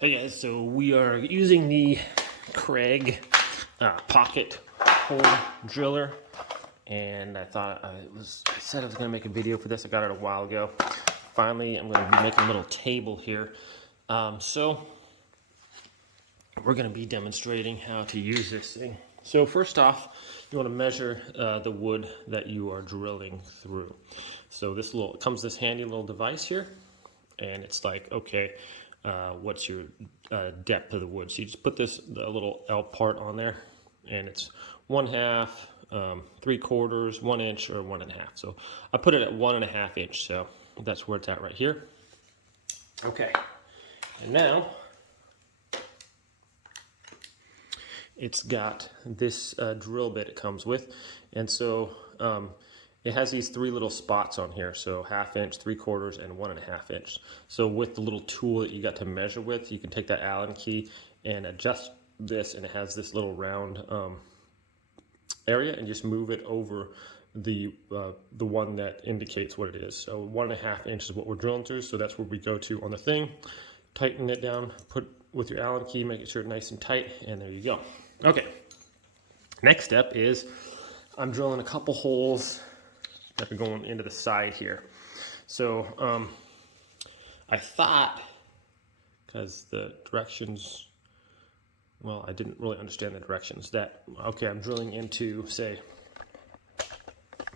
Hey guys, so we are using the Craig pocket hole driller, and I thought I said I was going to make a video for this. I got it a while ago. Finally, I'm going to be making a little table here. So we're going to be demonstrating how to use this thing. So first off, you want to measure the wood that you are drilling through. So this comes this handy little device here, and it's like, okay, what's your depth of the wood? So you just put the little L part on there, and it's 1/2, 3/4, 1 inch, or 1 1/2. So I put it at 1 1/2 inch. So that's where it's at right here. Okay, and now it's got this drill bit it comes with, and so it has these 3 little spots on here, so 1/2 inch, 3/4, and 1 1/2 inch. So with the little tool that you got to measure with, you can take that Allen key and adjust this, and it has this little round area, and just move it over the one that indicates what it is. So 1 1/2 inch is what we're drilling through, so that's where we go to on the thing. Tighten it down, put with your Allen key, make sure it's nice and tight, and there you go. Okay, next step is I'm drilling a couple holes that are going into the side here. So I thought, because the directions, well, I didn't really understand the directions, that, okay, I'm drilling into, say,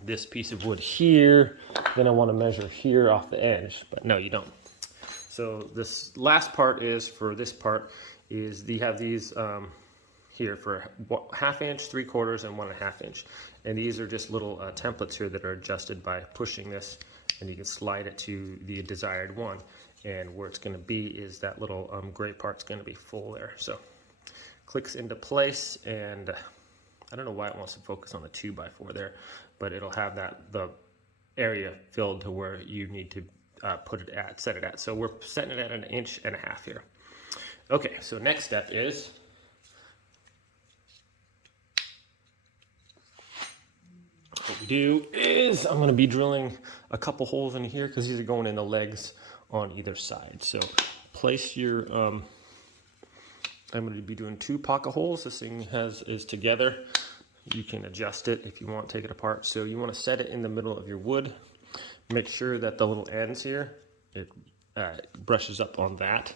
this piece of wood here, then I want to measure here off the edge, but no, you don't. So this last part is, for this part, is you have these here for 1/2 inch, 3/4, and 1 1/2 inch. And these are just little templates here that are adjusted by pushing this, and you can slide it to the desired one. And where it's going to be is that little gray part's going to be full there. So clicks into place, and I don't know why it wants to focus on the 2x4 there, but it'll have the area filled to where you need to set it at. So we're setting it at 1.5 inches here. Okay, so next step is what we do is I'm going to be drilling a couple holes in here, because these are going in the legs on either side. So place your I'm going to be doing 2 pocket holes. This thing is together. You can adjust it if you want, take it apart. So you want to set it in the middle of your wood. Make sure that the little ends here, it brushes up on that,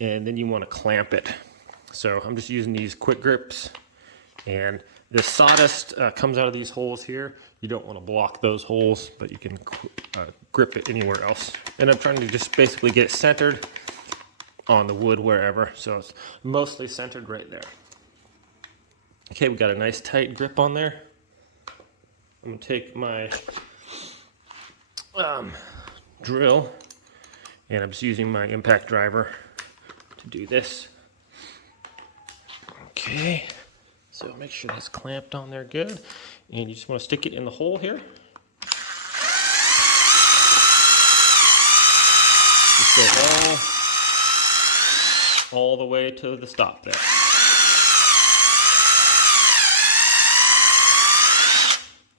and then you want to clamp it. So I'm just using these quick grips, and the sawdust comes out of these holes here. You don't want to block those holes, but you can grip it anywhere else. And I'm trying to just basically get it centered on the wood wherever. So it's mostly centered right there. Okay, we got a nice tight grip on there. I'm going to take my drill, and I'm just using my impact driver to do this. Okay, so make sure that's clamped on there good, and you just want to stick it in the hole here. Just go all the way to the stop there.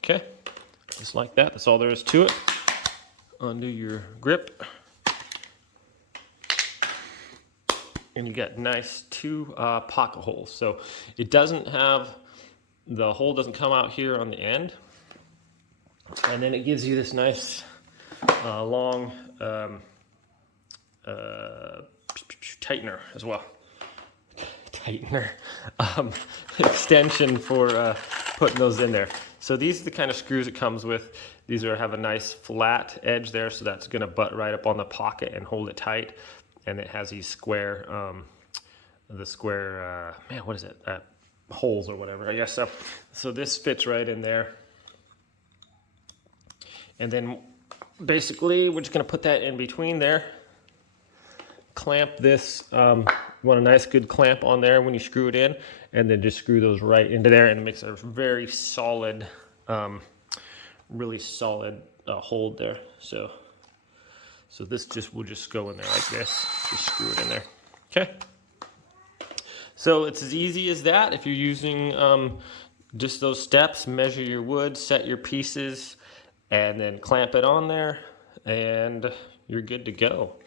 Okay, just like that. That's all there is to it. Undo your grip, and you got nice 2 pocket holes. So it doesn't have, the hole doesn't come out here on the end, and then it gives you this nice long tightener as well. Tightener extension for putting those in there. So these are the kind of screws it comes with. These have a nice flat edge there, so that's going to butt right up on the pocket and hold it tight. And it has these square, man, what is it? Holes or whatever, I guess. So this fits right in there. And then basically we're just going to put that in between there. Clamp this. You want a nice good clamp on there when you screw it in, and then just screw those right into there, and it makes a very solid, really solid hold there. So this will just go in there like this. Just screw it in there. Okay. So it's as easy as that. If you're using just those steps, measure your wood, set your pieces, and then clamp it on there, and you're good to go.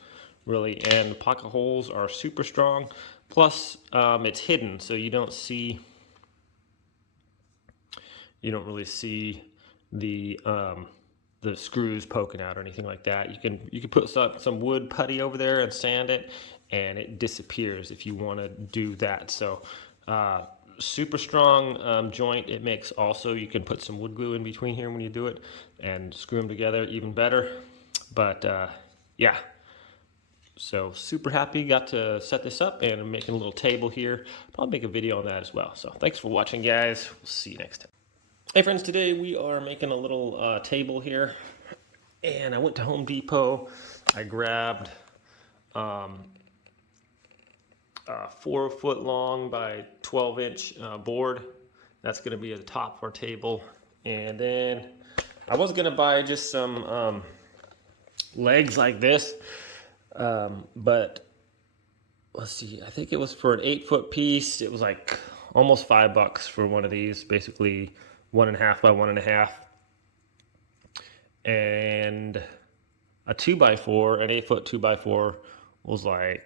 really. And the pocket holes are super strong. Plus, it's hidden, so you don't really see the screws poking out or anything like that. You can put some wood putty over there and sand it, and it disappears if you want to do that. So super strong joint. It makes also, you can put some wood glue in between here when you do it and screw them together even better. But yeah, so super happy got to set this up, and I'm making a little table here. I'll make a video on that as well. So thanks for watching, guys. We'll see you next time. Hey friends, today we are making a little table here, and I went to Home Depot. I grabbed a 4-foot long by 12-inch board. That's going to be at the top of our table. And then I was going to buy just some legs like this, but let's see, I think it was for an 8-foot piece. It was like almost $5 for one of these, basically 1.5 by 1.5, and a 2x4, an 8-foot 2x4 was like,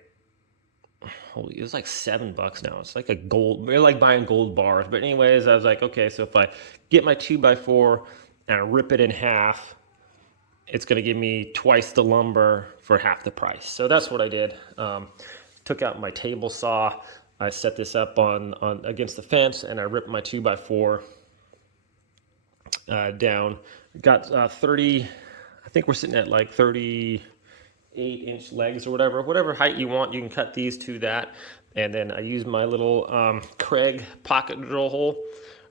it was like $7 now. It's like a gold, we're like buying gold bars. But anyways, I was like, okay, so if I get my 2x4 and I rip it in half, it's going to give me twice the lumber for half the price. So that's what I did. Took out my table saw. I set this up on against the fence, and I ripped my 2x4 down. Got 30, I think we're sitting at like 38-inch legs or whatever height you want. You can cut these to that. And then I used my little Craig pocket drill hole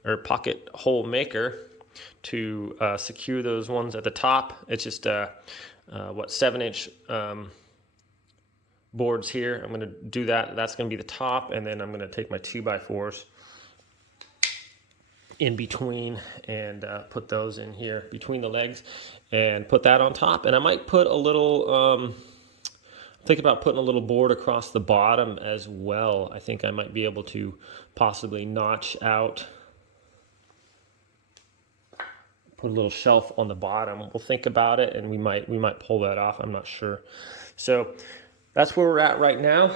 or pocket hole maker to secure those ones at the top. It's just 7-inch boards here. I'm going to do that. That's going to be the top, and then I'm going to take my 2x4s in between and put those in here between the legs and put that on top. And I might put a little think about putting a little board across the bottom as well. I think I might be able to possibly notch out, put a little shelf on the bottom. We'll think about it, and we might pull that off. I'm not sure. So that's where we're at right now.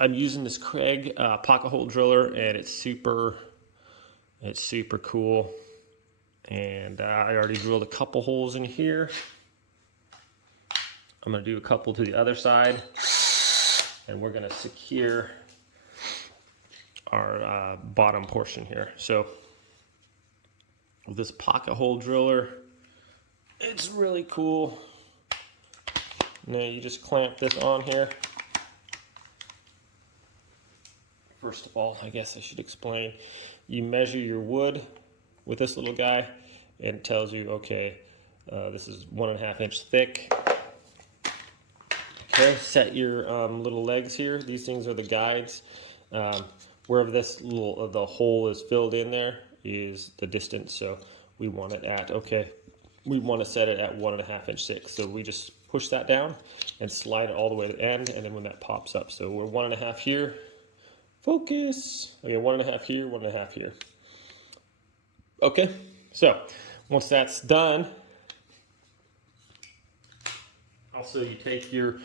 I'm using this Craig pocket hole driller, and it's super cool. And I already drilled a couple holes in here. I'm going to do a couple to the other side, and we're going to secure our bottom portion here. So with this pocket hole driller, it's really cool. Now you just clamp this on here. First of all, I guess I should explain. You measure your wood with this little guy, and it tells you, okay, this is 1.5 inch thick. Okay, set your little legs here. These things are the guides. Wherever this little the hole is filled in there is the distance. So we want it at, okay, we want to set it at 1.5 inch thick. So we just push that down and slide it all the way to the end, and then when that pops up, so we're 1.5 here. Focus. Okay, 1.5 here, 1.5 here. Okay, so once that's done, also you take your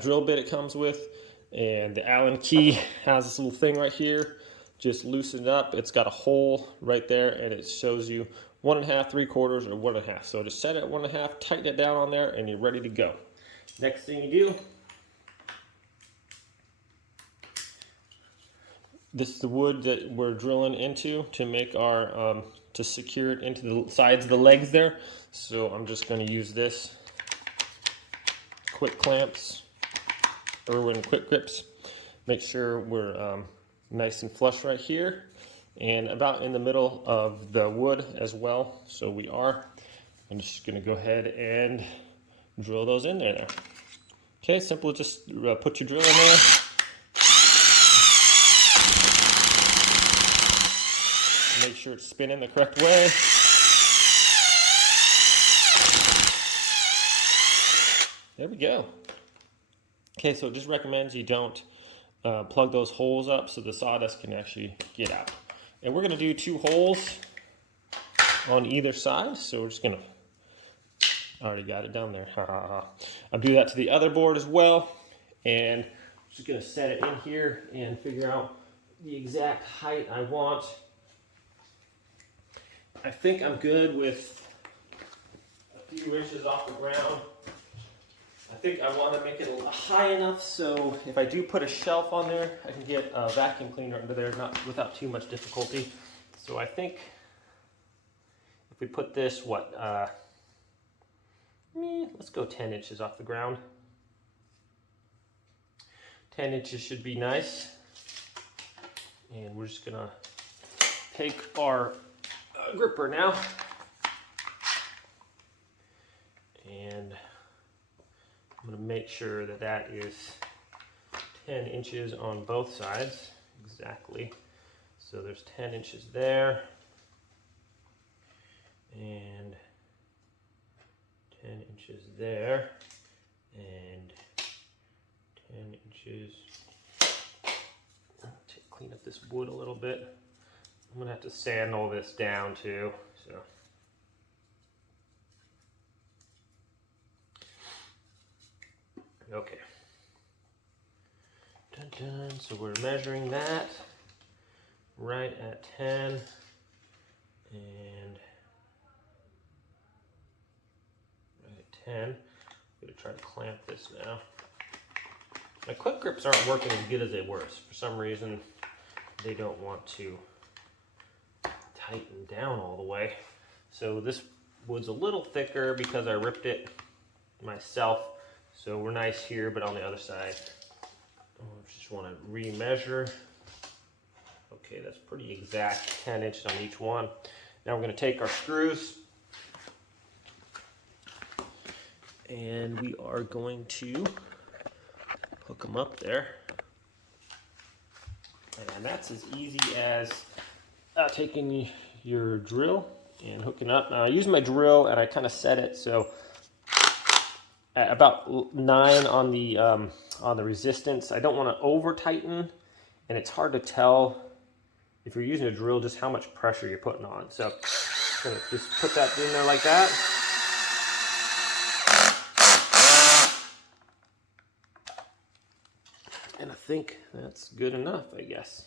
drill bit it comes with, and the Allen key has this little thing right here. Just loosen it up. It's got a hole right there, and it shows you 1.5, 3/4, or 1.5. So just set it at 1.5, tighten it down on there, and you're ready to go. Next thing you do, this is the wood that we're drilling into to make our, to secure it into the sides of the legs there. So I'm just going to use this quick clamps, Irwin quick grips. Make sure we're nice and flush right here and about in the middle of the wood as well. So we are. I'm just going to go ahead and drill those in there. Okay, simple. Just put your drill in there. Make sure it's spinning the correct way. There we go. Okay, so it just recommends you don't plug those holes up so the sawdust can actually get out. And we're going to do 2 holes on either side. So we're just going to Already got it down there. I'll do that to the other board as well. And I'm just gonna set it in here and figure out the exact height I want. I think I'm good with a few inches off the ground. I think I want to make it high enough so if I do put a shelf on there, I can get a vacuum cleaner under there without too much difficulty. So I think if we put this, let's go 10 inches off the ground. 10 inches should be nice. And we're just gonna take our gripper now. And I'm gonna make sure that that is 10 inches on both sides, exactly. So there's 10 inches there. And 10 inches there. And 10 inches. Clean up this wood a little bit. I'm gonna have to sand all this down too. So. Okay. Dun dun. So we're measuring that right at 10 and right at 10. I'm gonna try to clamp this now. My quick grips aren't working as good as they were. For some reason, they don't want to tighten down all the way. So this wood's a little thicker because I ripped it myself. So we're nice here, but on the other side, I just want to re-measure. Okay, that's pretty exact, 10 inches on each one. Now we're going to take our screws and we are going to hook them up there. And that's as easy as taking your drill and hooking up. Now I use my drill and I kind of set it so at about 9 on the resistance. I don't want to over tighten, and it's hard to tell if you're using a drill just how much pressure you're putting on. So I'm gonna just put that in there like that. And I think that's good enough, I guess.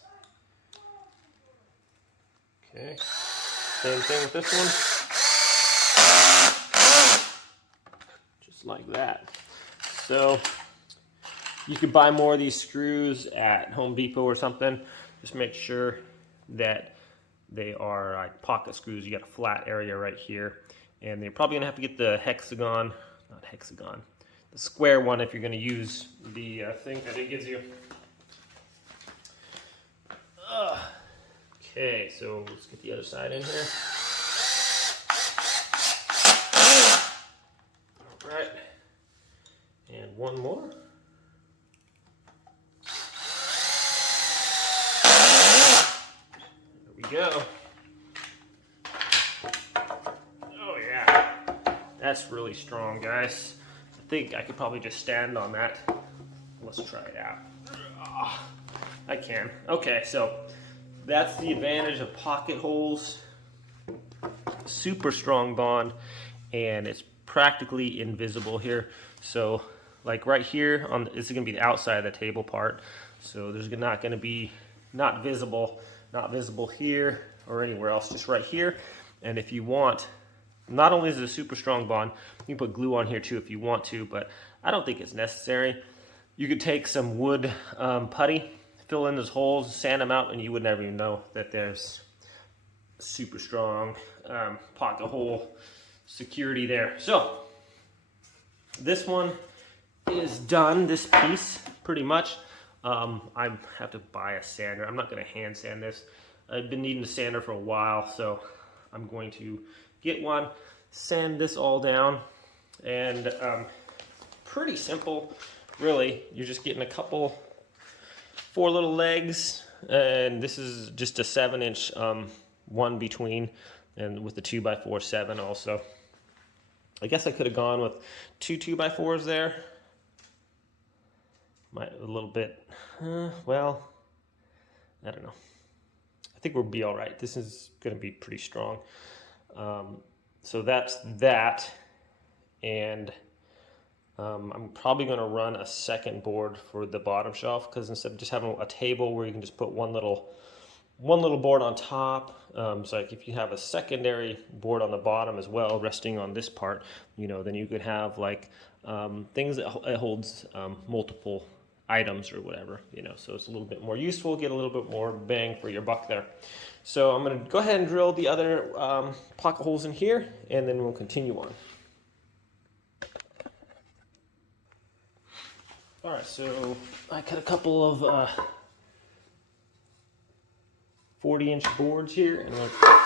Okay, same thing with this one. Just like that. So you could buy more of these screws at Home Depot or something. Just make sure that they are like pocket screws. You got a flat area right here. And you're probably gonna have to get the the square one if you're gonna use the thing that it gives you. Okay, so let's get the other side in here. All right, and one more. There we go. Oh yeah, that's really strong, guys. I think I could probably just stand on that. Let's try it out. I can. Okay, so that's the advantage of pocket holes. Super strong bond, and it's practically invisible here. So like right here, this is gonna be the outside of the table part. So there's not gonna be, not visible here or anywhere else, just right here. And if you want, not only is it a super strong bond, you can put glue on here too if you want to, but I don't think it's necessary. You could take some wood putty, fill in those holes, sand them out, and you would never even know that there's super strong pocket hole security there. So this one is done, this piece, pretty much. I have to buy a sander. I'm not gonna hand sand this. I've been needing a sander for a while, so I'm going to get one, sand this all down, and pretty simple, really. You're just getting four little legs, and this is just a 7-inch one between, and with the 2x4 7 also. I guess I could have gone with two 2x4s there. Might a little bit, well, I don't know. I think we'll be all right. This is going to be pretty strong. So that's that. and I'm probably going to run a second board for the bottom shelf, because instead of just having a table where you can just put one little board on top, so like if you have a secondary board on the bottom as well resting on this part, you know, then you could have like things that it holds multiple items or whatever, you know, so it's a little bit more useful, get a little bit more bang for your buck there. So I'm going to go ahead and drill the other pocket holes in here, and then we'll continue on. All right, so I cut a couple of 40-inch boards here, and I'm going to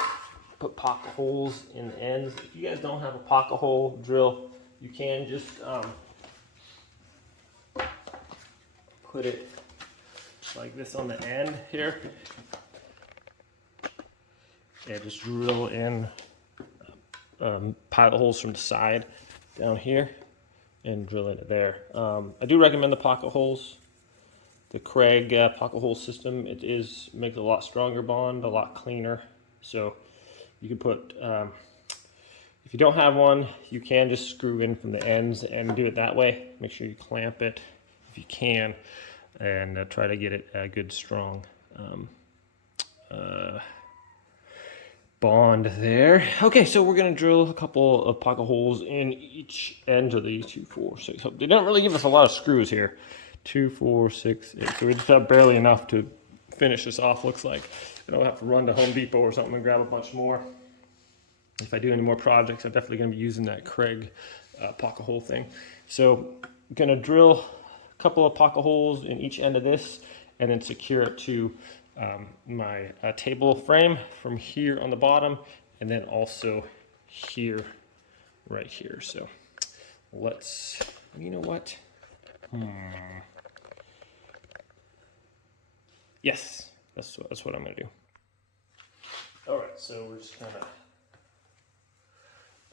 put pocket holes in the ends. If you guys don't have a pocket hole drill, you can just put it like this on the end here, and just drill in pilot holes from the side down here and drill into there. I do recommend the pocket holes. The Craig pocket hole system, it makes a lot stronger bond, a lot cleaner. So you can put, if you don't have one, you can just screw in from the ends and do it that way. Make sure you clamp it if you can, and try to get it a good strong bond there. Okay, so we're gonna drill a couple of pocket holes in each end of these 2, 4, 6. They didn't really give us a lot of screws here. 2, 4, 6, 8. So we just have barely enough to finish this off, looks like. And I'll have to run to Home Depot or something and grab a bunch more. If I do any more projects, I'm definitely gonna be using that Craig pocket hole thing. So I'm gonna drill a couple of pocket holes in each end of this, and then secure it to my table frame from here on the bottom, and then also here, right here. So let's, you know what? Yes, that's what I'm gonna do. All right, so we're just kind of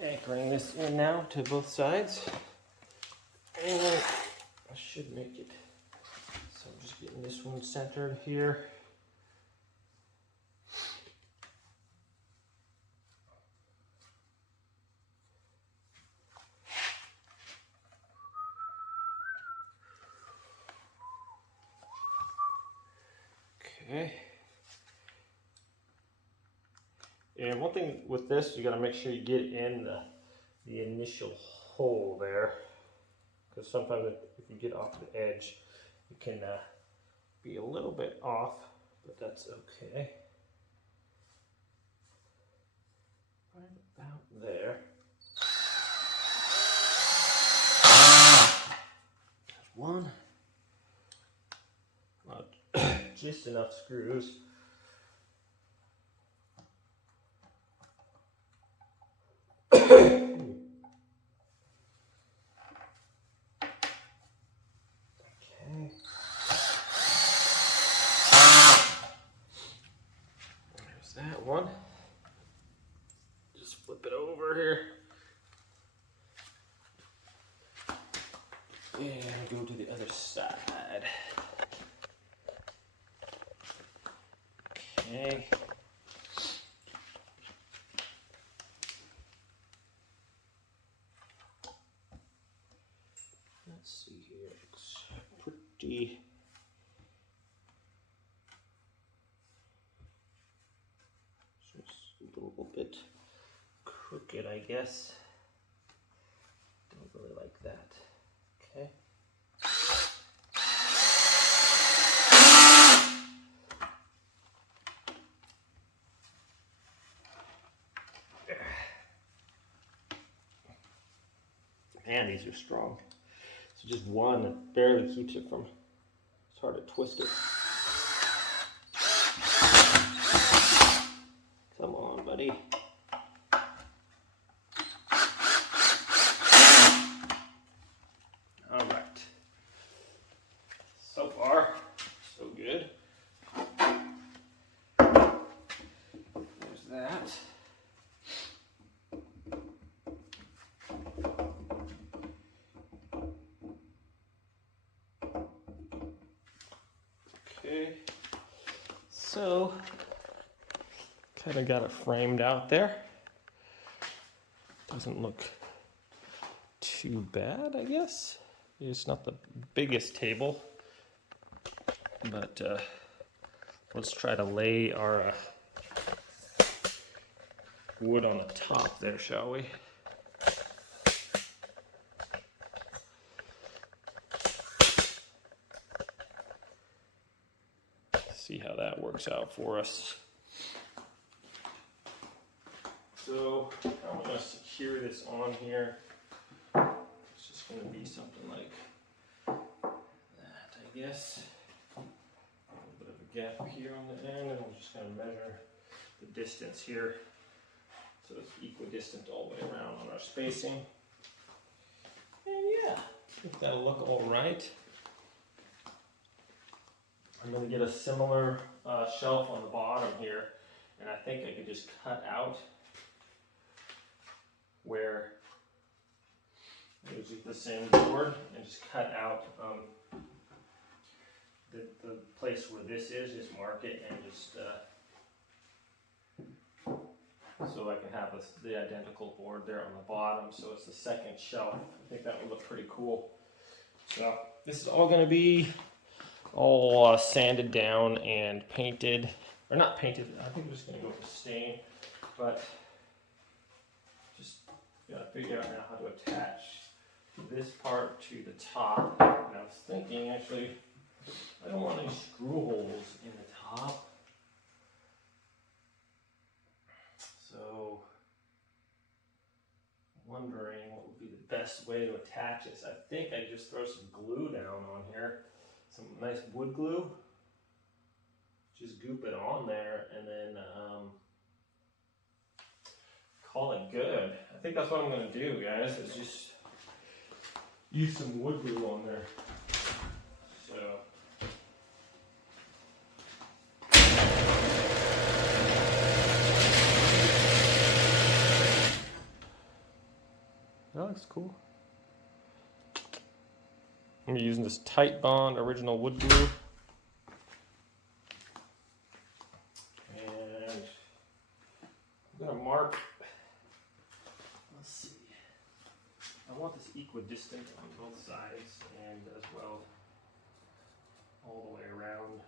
anchoring this in now to both sides, and I should make it. So I'm just getting this one centered here. Okay. And one thing with this, you got to make sure you get in the initial hole there, because sometimes if you get off the edge, it can be a little bit off, but that's okay. Right about there. There's one. Just enough screws. That one. Just flip it over here. And go to the other side. Okay. Let's see here. It's pretty. A little bit crooked, I guess. Don't really like that. Okay. Man, these are strong. So just one that barely keeps it from, it's hard to twist it. Come on, buddy. All right. So far, so good. There's that. Okay. So, kind of got it framed out there. Doesn't look too bad, I guess. It's not the biggest table, but let's try to lay our wood on the top there, shall we? See how that works out for us. So I'm going to secure this on here. It's just going to be something like that, I guess. A little bit of a gap here on the end, and I'm just going to measure the distance here so it's equidistant all the way around on our spacing. And yeah, I think that'll look all right. I'm going to get a similar shelf on the bottom here, and I think I could just cut out where it was the same board and just cut out the place where this is, just mark it and just so I can have the identical board there on the bottom, so it's the second shelf. I think that would look pretty cool. So this is all going to be all sanded down and painted, or not painted, I think we're just going to go with stain, but just gotta figure out now how to attach this part to the top. And I was thinking, actually, I don't want any screw holes in the top, so I'm wondering what would be the best way to attach this. I think I just throw some glue down on here, some nice wood glue, just goop it on there, and then call it good. I think that's what I'm going to do, guys, is just use some wood glue on there. So that looks cool. I'm using this Tight Bond original wood glue. And I'm going to mark, let's see, I want this equidistant on both sides and as well all the way around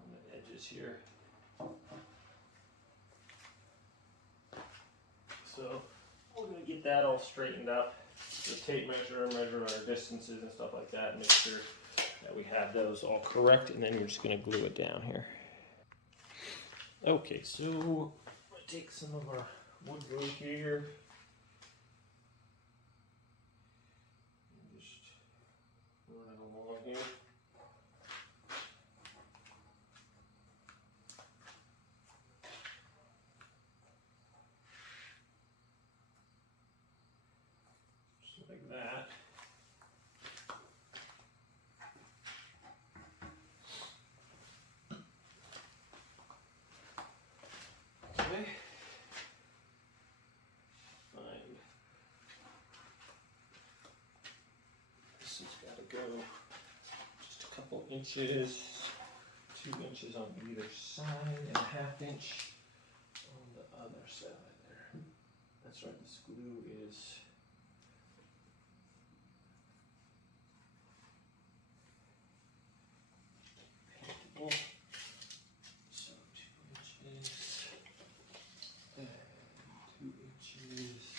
on the edges here. So we're going to get that all straightened up. The tape measure, measure our distances and stuff like that, and make sure that we have those all correct, and then we're just going to glue it down here. Okay, so I'm going to take some of our wood glue here and just run it along here. Just like that. Okay. Fine. This has got to go just a couple inches, 2 inches on either side, and a 1/2 inch on the other side there. That's right, this glue is paintable. So 2 inches and 2 inches and 1/2 inch. 1/2 inch.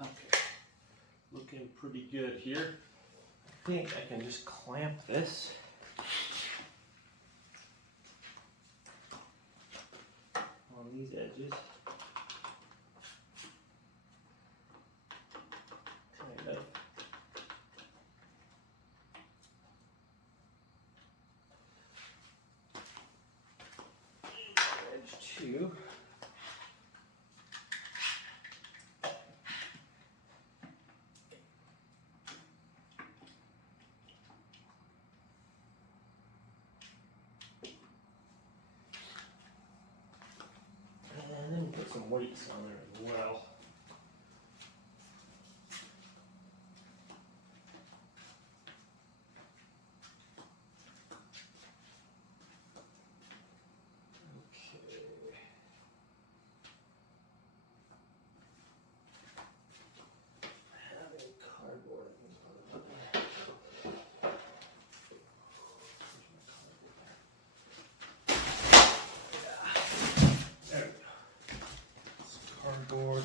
Okay. Okay, looking pretty good here. I think I can just clamp this on these edges. Kind of. to and then put some weights on there as well. Cardboard.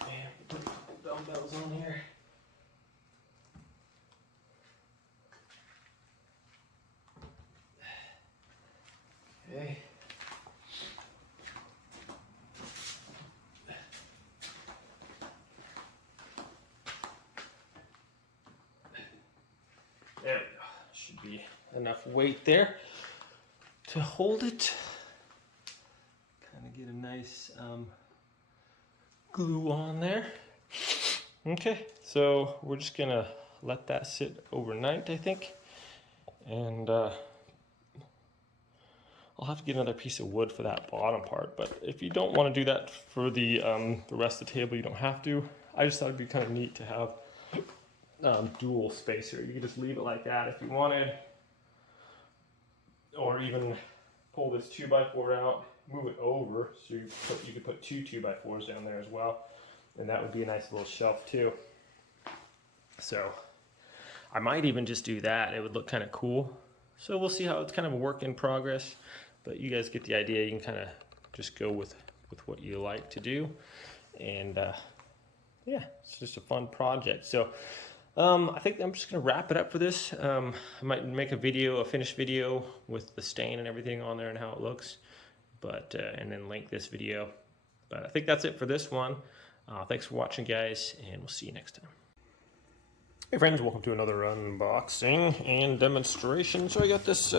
And put dumbbells on here. Okay. There we go. Should be enough weight there to hold it. Kind of get a nice glue on there. Okay, so we're just gonna let that sit overnight, I think, and I'll have to get another piece of wood for that bottom part. But if you don't want to do that for the rest of the table, you don't have to. I just thought it'd be kind of neat to have dual space here. You could just leave it like that if you wanted, or even pull this 2x4 out, move it over, so you could put two 2x4s down there as well, and that would be a nice little shelf too. So I might even just do that. It would look kind of cool. So we'll see how it's kind of a work in progress, but you guys get the idea. You can kind of just go with what you like to do, and yeah, it's just a fun project. So I think I'm just gonna wrap it up for this. I might make a finished video with the stain and everything on there and how it looks, but and then link this video. But I think that's it for this one. Thanks for watching, guys, and we'll see you next time. Hey friends, welcome to another unboxing and demonstration. So I got this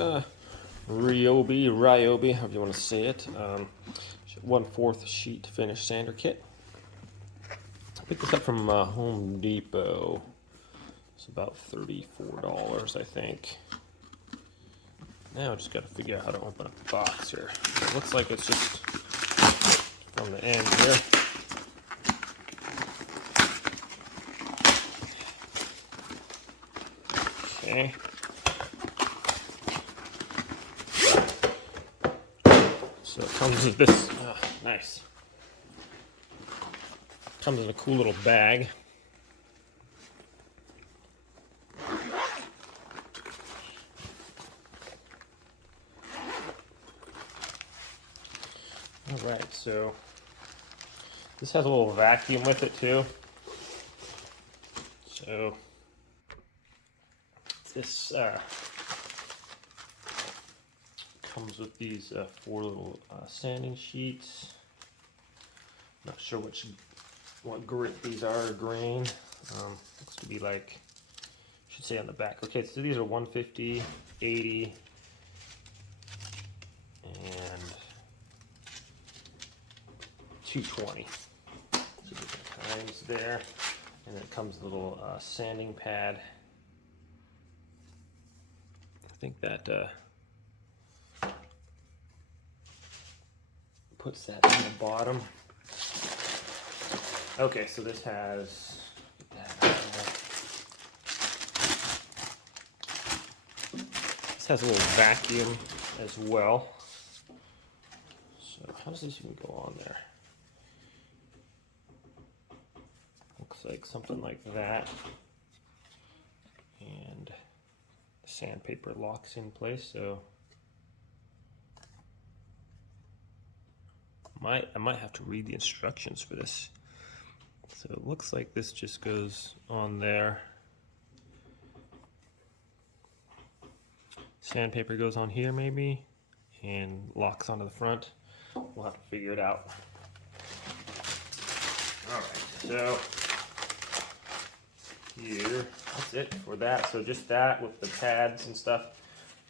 Ryobi, however you want to say it, 1/4 sheet finish sander kit. I picked this up from Home Depot. It's about $34, I think. Now I just got to figure out how to open up the box here. It looks like it's just from the end here. Okay. So it comes with this, nice. Comes in a cool little bag. Alright, so this has a little vacuum with it too. So this comes with these 4 little sanding sheets. Not sure what grit these are, or grain. Looks to be like, should say on the back. Okay, so these are 150, 80, and 220. So different times there. And then it comes with a little sanding pad. I think that puts that on the bottom. Okay, so this has a little vacuum as well. So how does this even go on there? Looks like something like that. And the sandpaper locks in place, so I might have to read the instructions for this. So it looks like this just goes on there. Sandpaper goes on here maybe, and locks onto the front. we'll have to figure it out. All right, so here, that's it for that. So just that with the pads and stuff.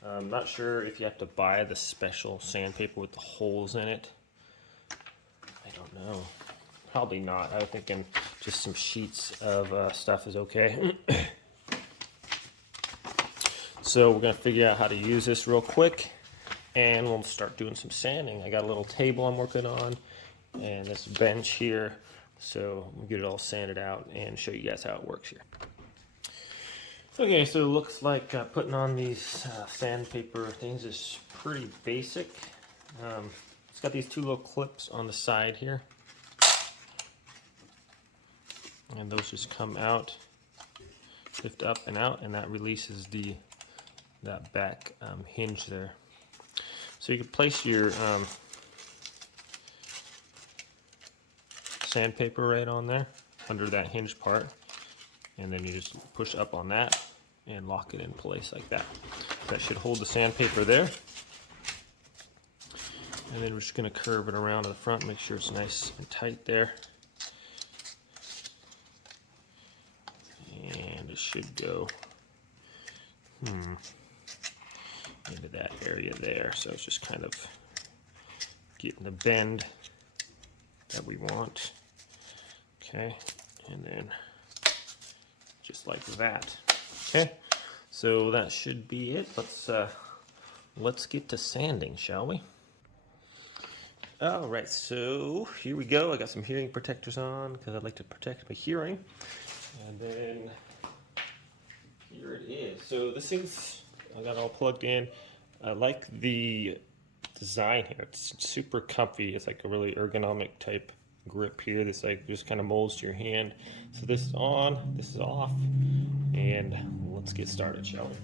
I'm not sure if you have to buy the special sandpaper with the holes in it. I don't know. Probably not. I was thinking just some sheets of stuff is okay. So we're going to figure out how to use this real quick, and we'll start doing some sanding. I got a little table I'm working on and this bench here. So we'll get it all sanded out and show you guys how it works here. Okay, so it looks like putting on these sandpaper things is pretty basic. It's got these two little clips on the side here. And those just come out, lift up and out, and that releases that back hinge there. So you can place your sandpaper right on there under that hinge part, and then you just push up on that and lock it in place like that. That should hold the sandpaper there. And then we're just going to curve it around to the front, make sure it's nice and tight there. And it should go into that area there. So it's just kind of getting the bend that we want. Okay, and then just like that. Okay, so that should be it. Let's get to sanding, shall we? All right, so here we go. I got some hearing protectors on because I'd like to protect my hearing. And then here it is. So this thing's, I got all plugged in. I like the design here. It's super comfy. It's like a really ergonomic type grip here. This like just kind of molds to your hand. So this is on, this is off, and let's get started, shall we?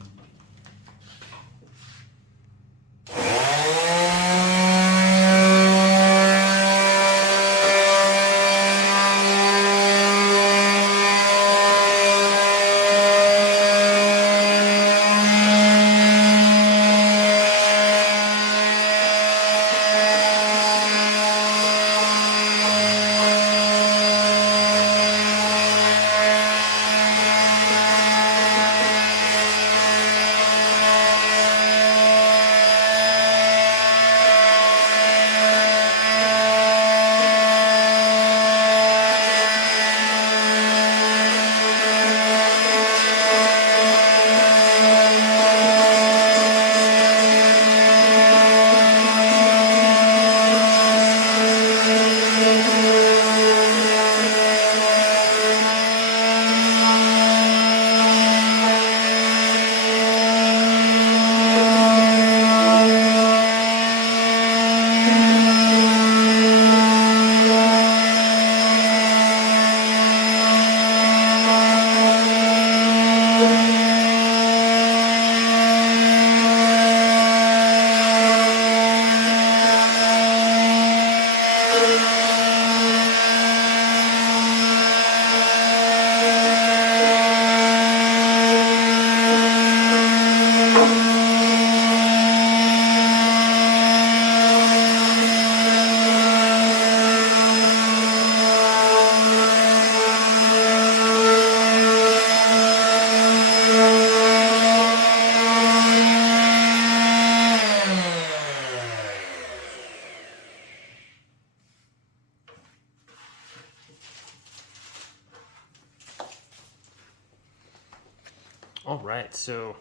All right, so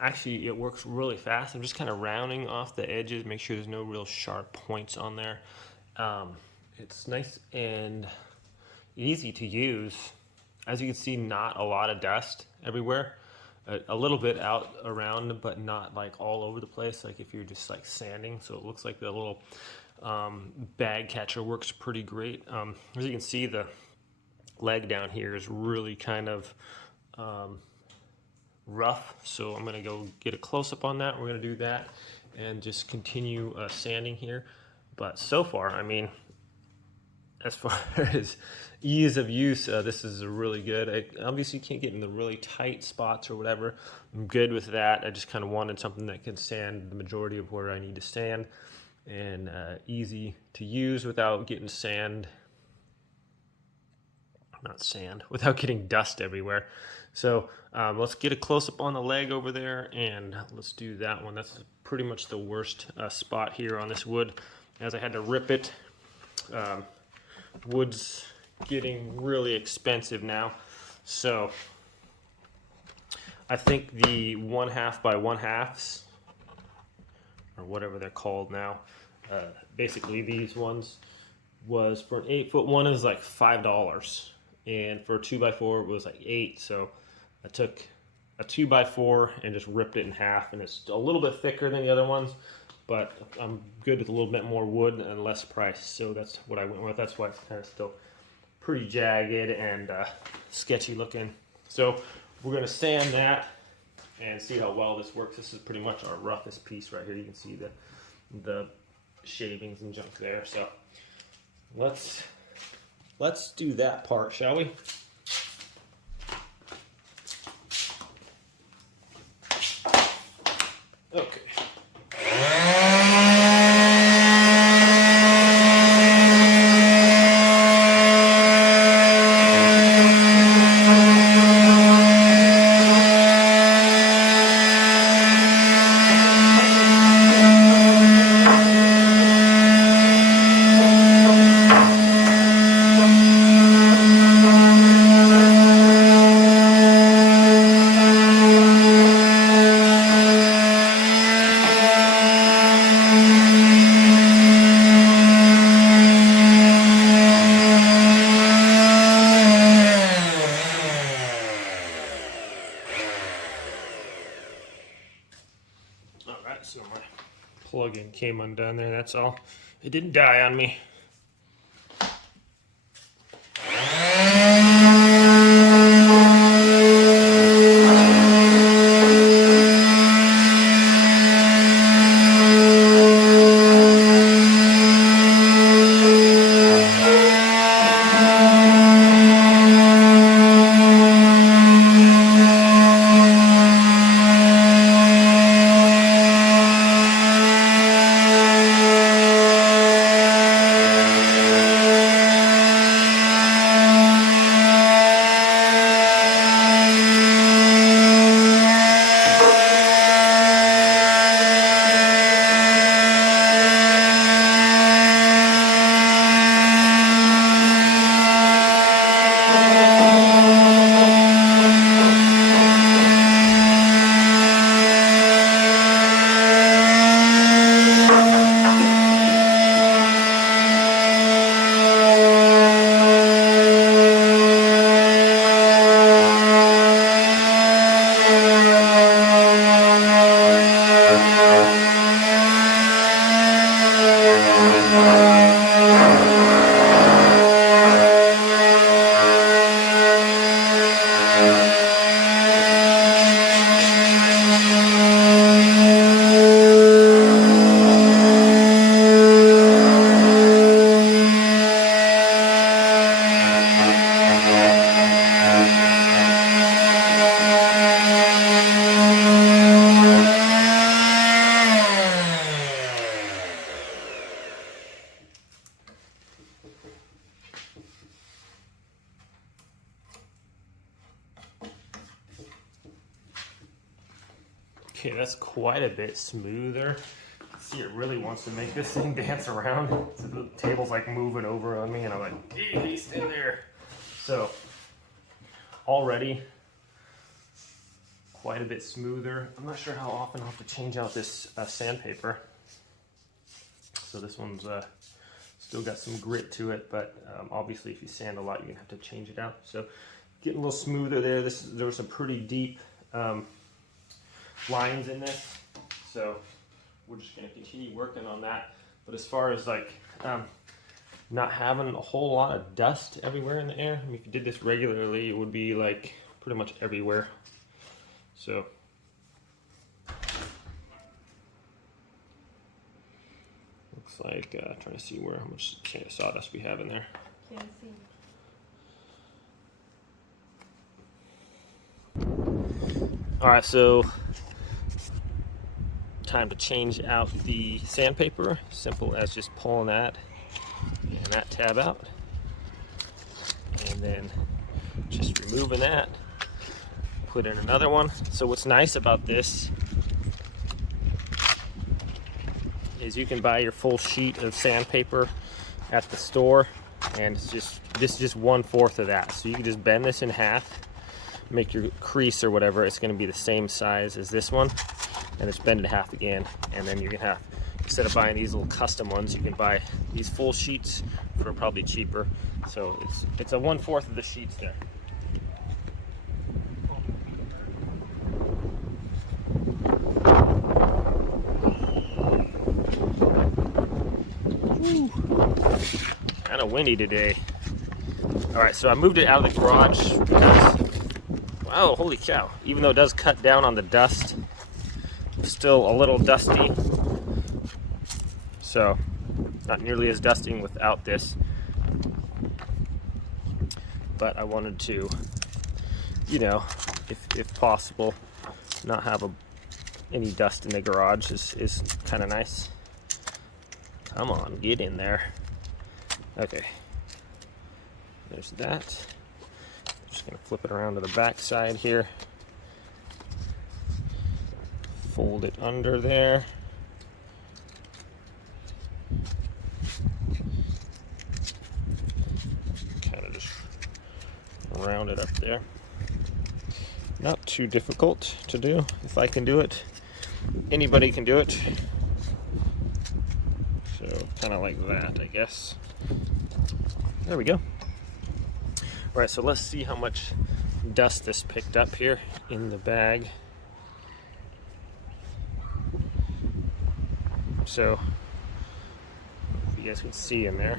actually it works really fast. I'm just kind of rounding off the edges, make sure there's no real sharp points on there. It's nice and easy to use. As you can see, not a lot of dust everywhere. A little bit out around, but not like all over the place, like if you're just like sanding. So it looks like the little bag catcher works pretty great. As you can see, the leg down here is really kind of rough, so I'm gonna go get a close-up on that. We're gonna do that and just continue sanding here. But so far, I mean, as far as ease of use, this is really good. I obviously can't get in the really tight spots or whatever. I'm good with that. I just kind of wanted something that can sand the majority of where I need to sand. and easy to use without getting without getting dust everywhere. So let's get a close-up on the leg over there, and let's do that one. That's pretty much the worst spot here on this wood, as I had to rip it. Wood's getting really expensive now, so I think the 1/2 by 1/2s, or whatever they're called now, basically these ones, was for an 8-foot one is like $5, and for a 2x4 it was like $8. So I took a 2x4 and just ripped it in half, and it's a little bit thicker than the other ones, but I'm good with a little bit more wood and less price, so that's what I went with. That's why it's kind of still pretty jagged and sketchy looking. So we're going to sand that and see how well this works. This is pretty much our roughest piece right here. You can see the shavings and junk there. So let's do that part, shall we? Okay. So my plug-in came undone there, that's all. It didn't die on me. Okay, that's quite a bit smoother. See, it really wants to make this thing dance around. So the table's like moving over on me, and I'm like, hey, stay there. So already quite a bit smoother. I'm not sure how often I'll have to change out this sandpaper. So this one's still got some grit to it, but obviously if you sand a lot, you're gonna have to change it out. So getting a little smoother there. There were some pretty deep lines in this, so we're just going to continue working on that. But as far as like not having a whole lot of dust everywhere in the air, I mean, if you did this regularly, it would be like pretty much everywhere. So looks like trying to see how much sawdust we have in there. Can't see. All right, so time to change out the sandpaper. Simple as just pulling that and that tab out, and then just removing that, put in another one. So what's nice about this is you can buy your full sheet of sandpaper at the store, and it's just, this is just 1/4 of that. So you can just bend this in half, make your crease or whatever. It's going to be the same size as this one, and it's bend it in half again. And then you can have, instead of buying these little custom ones, you can buy these full sheets for probably cheaper. So it's a 1/4 of the sheets there. Kind of windy today. All right, so I moved it out of the garage because, wow, holy cow. Even though it does cut down on the dust, it's still a little dusty. So, not nearly as dusty without this. But I wanted to, you know, if possible, not have any dust in the garage is kind of nice. Come on, get in there. Okay, there's that. Just gonna flip it around to the back side here. Fold it under there. Kind of just round it up there. Not too difficult to do. If I can do it, anybody can do it. So kind of like that, I guess. There we go. All right, so let's see how much dust this picked up here in the bag. So, if you guys can see in there,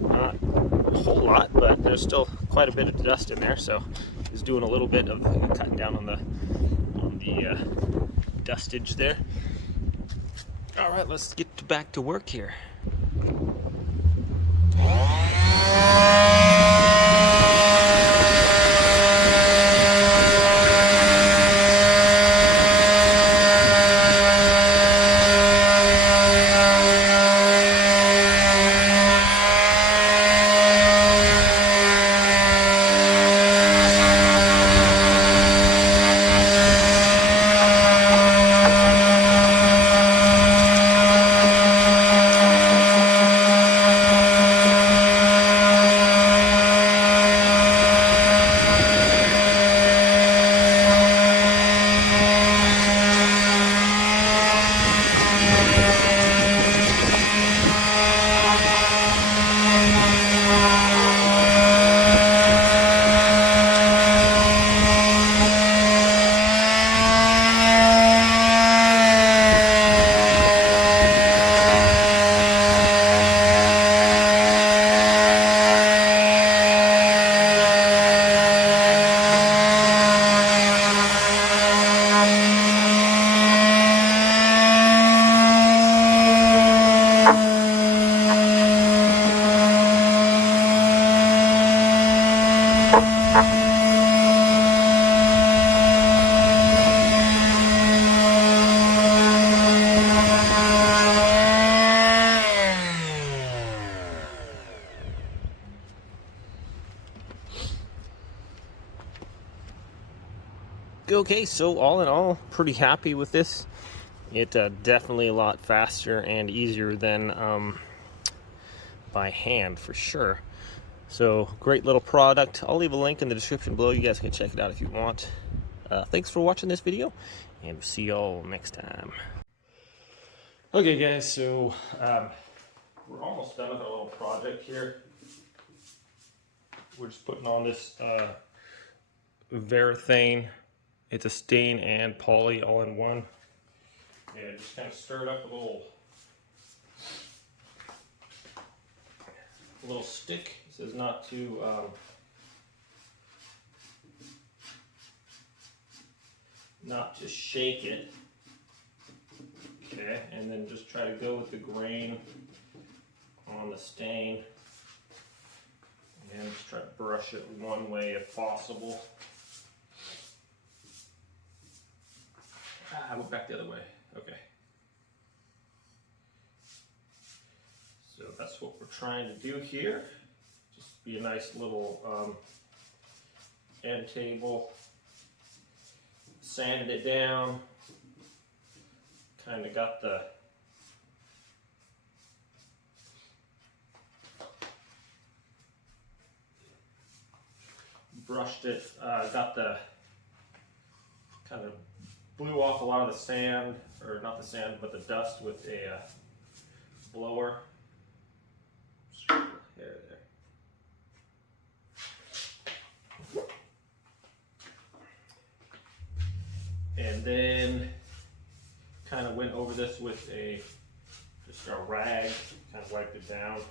not a whole lot, but there's still quite a bit of dust in there. So, it's doing a little bit of cutting down on the dustage there. All right, let's get back to work here. Okay, so all in all, pretty happy with this. It definitely a lot faster and easier than by hand for sure. So great little product. I'll leave a link in the description below. You guys can check it out if you want. Thanks for watching this video, and we'll see y'all next time. Okay guys, so we're almost done with our little project here. We're just putting on this Varathane. It's a stain and poly all in one. Yeah, just kind of stirred up a little stick. It says not to shake it. Okay, and then just try to go with the grain on the stain. And just try to brush it one way if possible. I went back the other way. Okay. So that's what we're trying to do here. Just be a nice little end table. Sanded it down. Kind of got the brushed it, got the kind of blew off a lot of the sand, or not the sand, but the dust with a blower. Hair there. And then kind of went over this with just a rag, kind of wiped it down.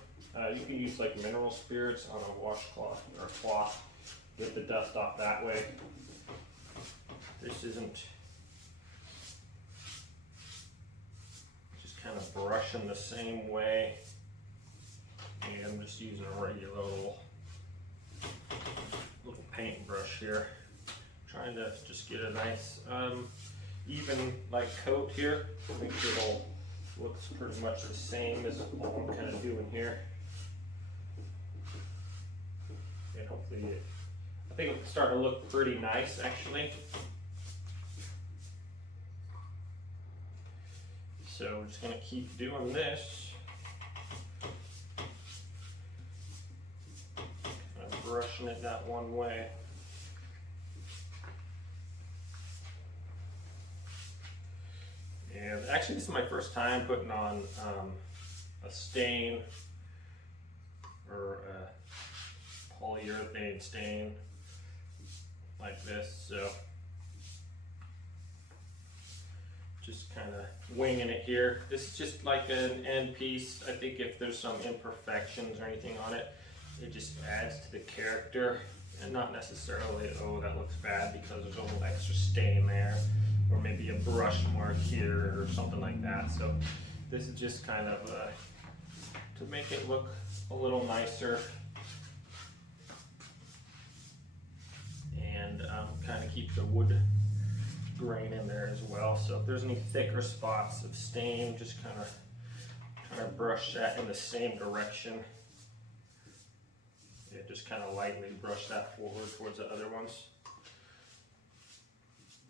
You can use like mineral spirits on a washcloth or a cloth, get the dust off that way. This isn't, just kind of brushing the same way. And I'm just using a regular little paintbrush here. Trying to just get a nice even like coat here. I think it'll looks pretty much the same as what I'm kind of doing here. And hopefully I think it's starting to look pretty nice actually. So we're just going to keep doing this. Kind of brushing it that one way. And actually this is my first time putting on a stain or a polyurethane stain like this, so just kind of winging it here. This is just like an end piece. I think if there's some imperfections or anything on it, it just adds to the character, and not necessarily, oh, that looks bad because there's a little extra stain there, or maybe a brush mark here or something like that. So this is just kind of to make it look a little nicer, and kind of keep the wood grain in there as well. So if there's any thicker spots of stain, just kind of brush that in the same direction. Yeah, just kind of lightly brush that forward towards the other ones.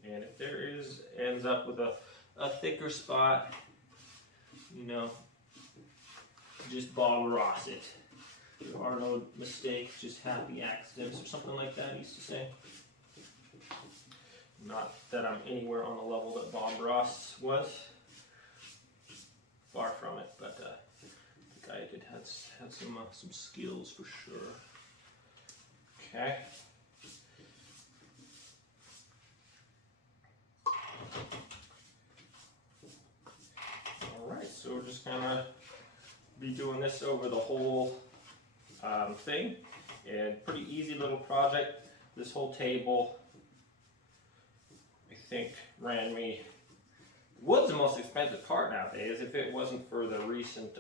And if there ends up with a thicker spot, you know, just Bob Ross it. There are no mistakes, just happy accidents, or something like that I used to say. Not that I'm anywhere on the level that Bob Ross was. Far from it, but the guy did have some skills for sure. Okay. Alright, so we're just gonna be doing this over the whole thing. And pretty easy little project. This whole table, I think, ran me, wood's the most expensive part nowadays. If it wasn't for the recent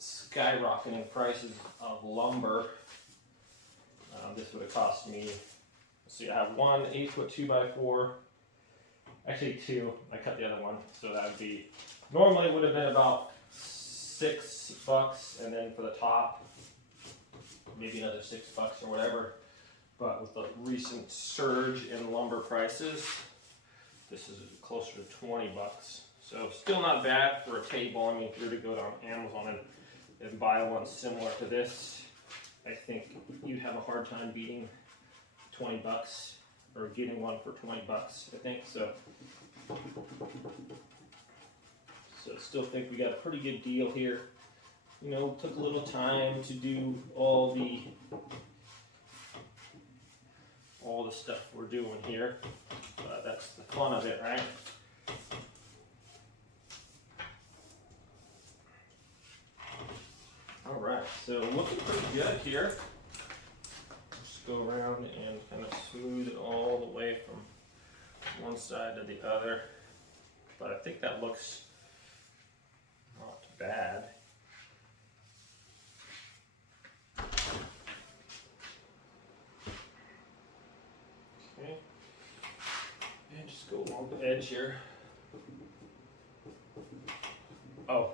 skyrocketing prices of lumber, this would have cost me, let's see, I have one 8-foot 2x4, actually two, I cut the other one, so that would be, normally it would have been about $6, and then for the top, maybe another $6 or whatever. But with the recent surge in lumber prices, this is closer to $20. So still not bad for a table. I mean, if you were to go down Amazon and buy one similar to this, I think you'd have a hard time beating $20 or getting one for $20, I think. So still think we got a pretty good deal here. You know, took a little time to do all the stuff we're doing here, but that's the fun of it, right? All right, so looking pretty good here. Just go around and kind of smooth it all the way from one side to the other, but I think that looks not bad. Okay, and just go along the edge here. Oh,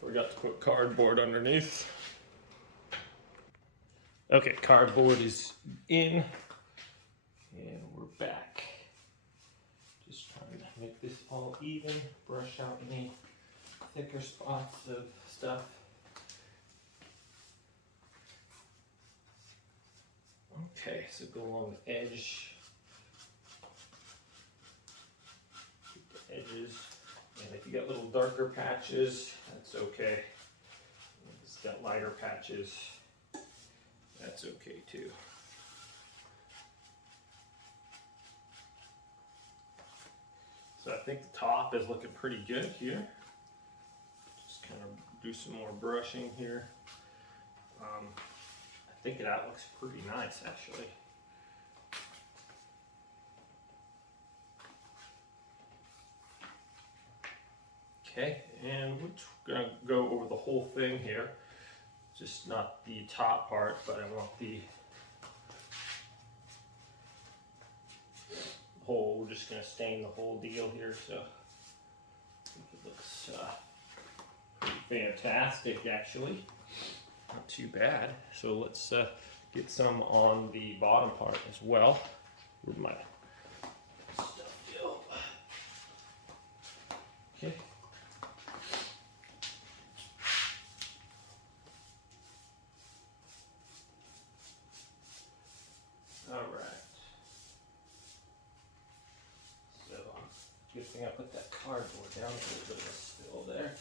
forgot to put cardboard underneath. Okay, cardboard is in, and we're back. Just trying to make this all even, brush out any thicker spots of stuff. Okay, so go along the edge. Keep the edges. And if you got little darker patches, that's okay. If it's got lighter patches, that's okay too. So I think the top is looking pretty good here. Just kind of do some more brushing here. I think that looks pretty nice actually. Okay, and we're gonna go over the whole thing here. Just not the top part, but I want the whole, we're just gonna stain the whole deal here, so I think it looks pretty fantastic actually. Not too bad. So let's get some on the bottom part as well. Where'd my stuff go? Okay. All right. So good thing I put that cardboard down. There's a bit of a spill there.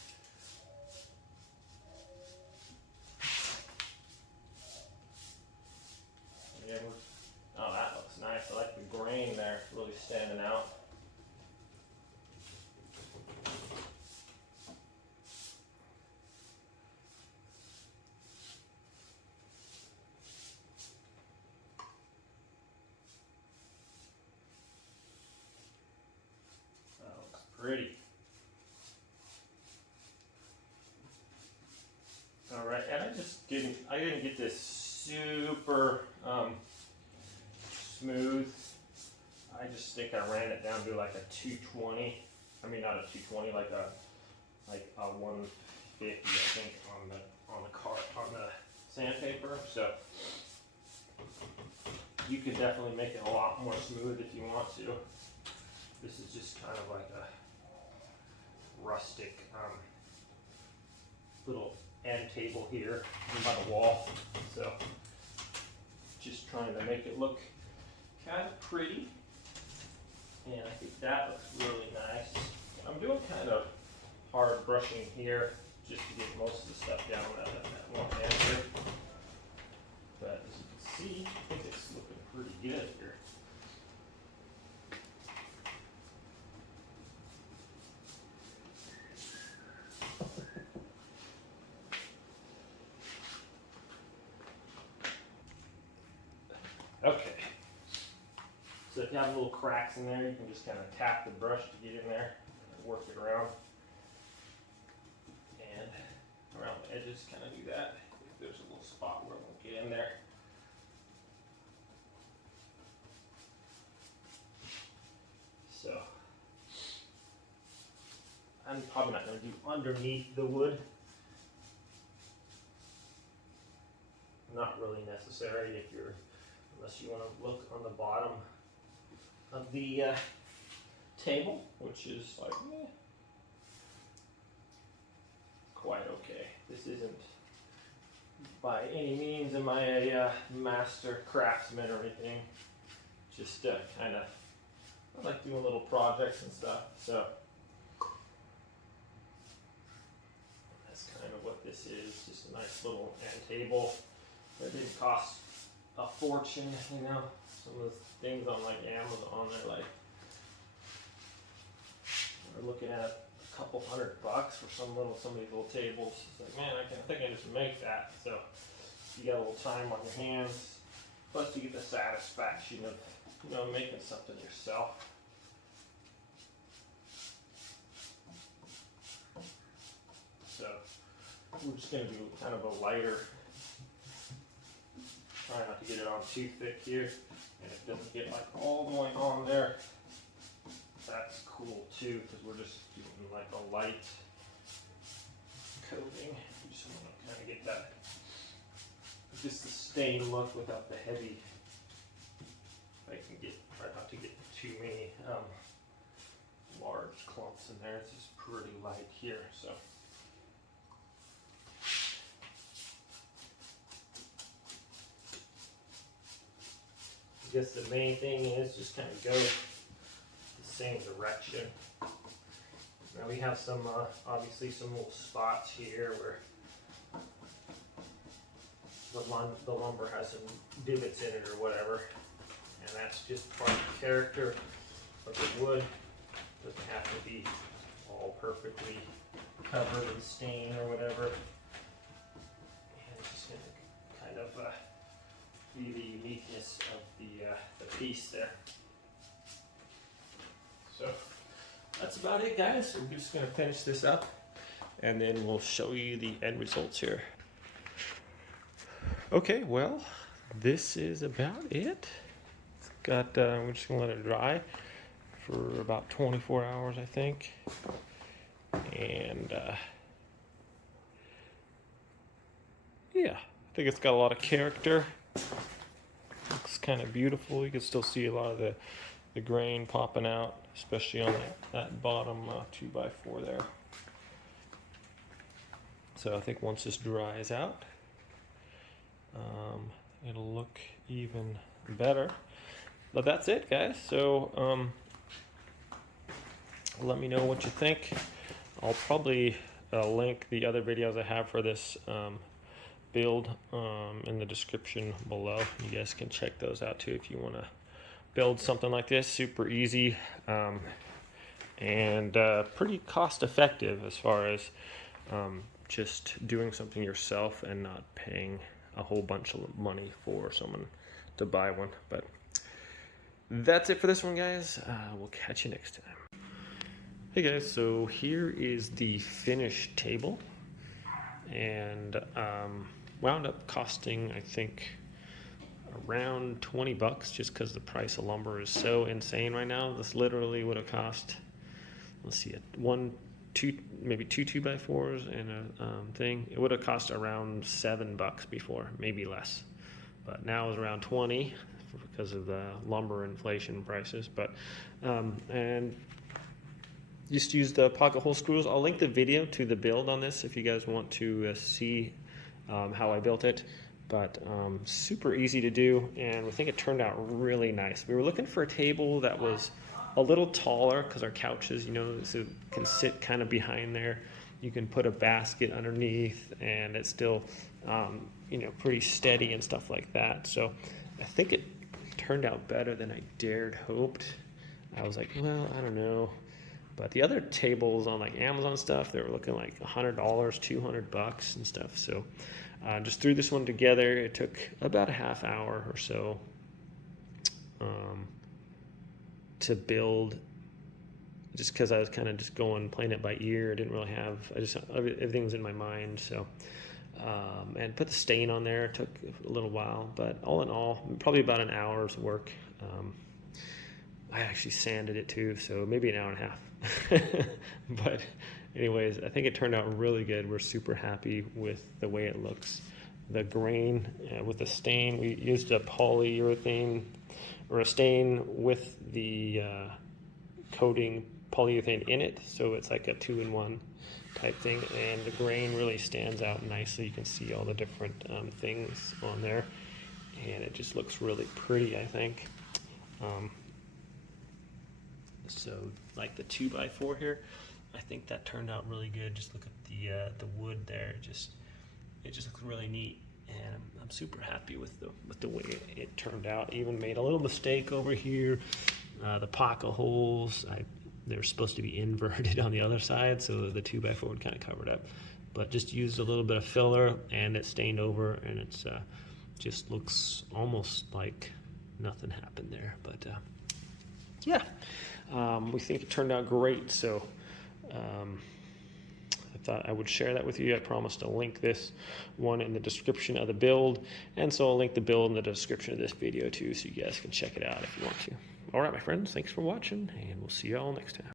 Oh, that looks nice. I like the grain there, really standing out. That looks pretty. All right, and I didn't get this super smooth. I just think I ran it down to like a 220. I mean, not a 220, like a 150, I think, on the sandpaper. So you could definitely make it a lot more smooth if you want to. This is just kind of like a rustic little end table here by the wall. So just trying to make it look kind of pretty, and I think that looks really nice. I'm doing kind of hard brushing here just to get most of the stuff down that one hand here. But as you can see, I think it's looking pretty good here. Okay. So if you have little cracks in there, you can just kind of tap the brush to get in there and work it around. And around the edges, kind of do that. If there's a little spot where it won't get in there. So I'm probably not going to do underneath the wood. Not really necessary unless you want to look on the bottom of the table, which is like quite okay. This isn't by any means am I a master craftsman or anything. Just kind of, I like doing little projects and stuff. So that's kind of what this is. Just a nice little end table. It didn't cost a fortune, you know. Some of the things on like Amazon, they're like, we're looking at a couple $100 for some of these little tables. It's like, man, I think I just make that. So you got a little time on your hands, plus you get the satisfaction of, you know, making something yourself. So we're just going to do kind of a lighter. Try not to get it on too thick here, and it doesn't get like all the way on there. That's cool. cool too, because we're just doing like a light coating. You just want to kind of get that, just the stain look without the heavy. I can try not to get too many large clumps in there. It's just pretty light here, so. I guess the main thing is just kind of go the same direction. Now we have some, obviously some little spots here where the lumber has some divots in it or whatever, and that's just part of the character of the wood. Doesn't have to be all perfectly covered in stain or whatever. And it's just going to kind of be the uniqueness of the piece there. So that's about it, guys. We're just going to finish this up, and then we'll show you the end results here. Okay, well, this is about it. It's got, we're just going to let it dry for about 24 hours, I think. And yeah, I think it's got a lot of character. Looks kind of beautiful. You can still see a lot of the grain popping out, especially on that bottom 2x4 there. So I think once this dries out, it'll look even better. But that's it, guys. So let me know what you think. I'll probably link the other videos I have for this build in the description below. You guys can check those out too if you want to build something like this. Super easy and pretty cost effective as far as just doing something yourself and not paying a whole bunch of money for someone to buy one. But that's it for this one, guys. We'll catch you next time. Hey guys, so here is the finished table, and wound up costing, I think, around 20 bucks, just because the price of lumber is so insane right now. This literally would have cost, let's see, maybe two 2x4s and a thing. It would have cost around $7 before, maybe less, but now it's around 20 because of the lumber inflation prices. But and just use the pocket hole screws. I'll link the video to the build on this if you guys want to see how I built it. But super easy to do, and we think it turned out really nice. We were looking for a table that was a little taller because our couches, you know, so can sit kind of behind there. You can put a basket underneath, and it's still, you know, pretty steady and stuff like that. So I think it turned out better than I dared hoped. I was like, well, I don't know. But the other tables on like Amazon stuff, they were looking like $100, $200 and stuff. So just threw this one together. It took about a half hour or so to build, just because I was kind of just playing it by ear. I didn't really have, everything was in my mind. So, and put the stain on there. It took a little while, but all in all, probably about an hour's work. I actually sanded it too, so maybe an hour and a half. But anyways, I think it turned out really good. We're super happy with the way it looks. The grain with the stain, we used a polyurethane or a stain with the coating polyurethane in it, so it's like a 2-in-1 type thing, and the grain really stands out nicely. You can see all the different things on there, and it just looks really pretty, I think. So like the 2x4 here, I think that turned out really good. Just look at the wood there. It just looks really neat, and I'm super happy with the way it turned out. Even made a little mistake over here. The pocket holes, they're supposed to be inverted on the other side, so the 2x4 would kind of cover it up. But just used a little bit of filler, and it stained over, and it's just looks almost like nothing happened there. But yeah. We think it turned out great, so I thought I would share that with you. I promised to link this one in the description of the build, and so I'll link the build in the description of this video too, so you guys can check it out if you want to. All right, my friends, thanks for watching, and we'll see you all next time.